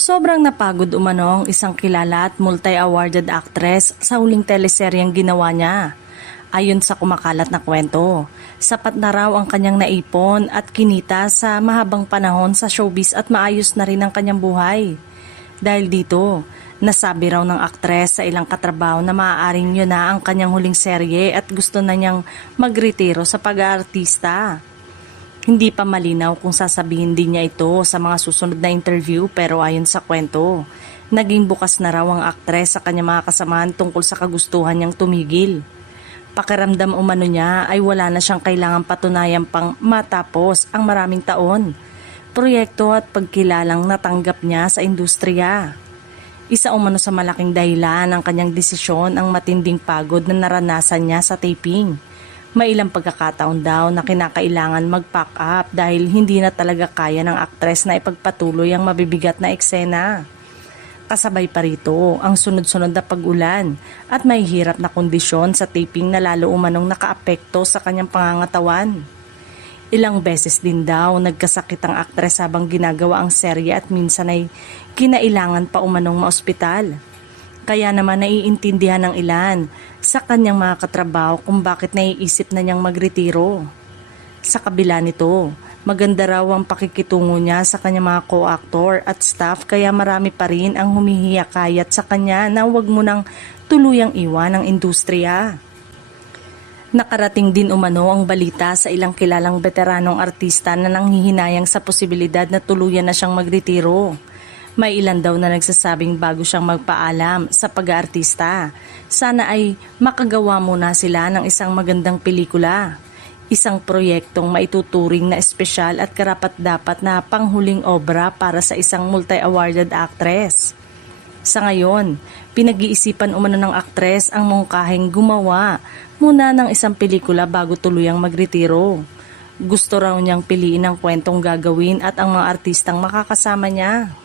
Sobrang napagod umano ang isang kilala at multi-awarded actress sa huling teleseryeng ginawa niya. Ayon sa kumakalat na kwento, sapat na raw ang kanyang naipon at kinita sa mahabang panahon sa showbiz at maayos na rin ang kanyang buhay. Dahil dito, nasabi raw ng aktres sa ilang katrabaho na maaaring yun na ang kanyang huling serye at gusto na niyang magretiro sa pag-aartista. Hindi pa malinaw kung sasabihin din niya ito sa mga susunod na interview, pero ayon sa kwento, naging bukas na raw ang aktres sa kanyang mga kasamahan tungkol sa kagustuhan niyang tumigil. Pakiramdam umano niya ay wala na siyang kailangang patunayan pang matapos ang maraming taon, proyekto at pagkilalang natanggap niya sa industriya. Isa umano sa malaking dahilan ng kanyang desisyon ang matinding pagod na naranasan niya sa taping. May ilang pagkakataon daw na kinakailangan mag-pack up dahil hindi na talaga kaya ng aktres na ipagpatuloy ang mabibigat na eksena. Kasabay pa rito ang sunod-sunod na pag-ulan at may hirap na kondisyon sa taping na lalo umanong nakaapekto sa kanyang pangangatawan. Ilang beses din daw nagkasakit ang aktres habang ginagawa ang serye at minsan ay kinailangan pa umanong maospital. Kaya naman naiintindihan ng ilan sa kanyang mga katrabaho kung bakit naiisip na niyang magretiro. Sa kabila nito, maganda raw ang pakikitungo niya sa kanyang mga co-actor at staff kaya marami pa rin ang humihiyakayat sa kanya na huwag mo nang tuluyang iwan ang industriya. Nakarating din umano ang balita sa ilang kilalang veteranong artista na nanghihinayang sa posibilidad na tuluyan na siyang magretiro. May ilan daw na nagsasabing bago siyang magpaalam sa pag-aartista, sana ay makagawa muna sila ng isang magandang pelikula. Isang proyektong maituturing na espesyal at karapat-dapat na panghuling obra para sa isang multi-awarded actress. Sa ngayon, pinag-iisipan umano ng aktres ang mungkahing gumawa muna ng isang pelikula bago tuluyang magretiro. Gusto raw niyang piliin ang kwentong gagawin at ang mga artistang makakasama niya.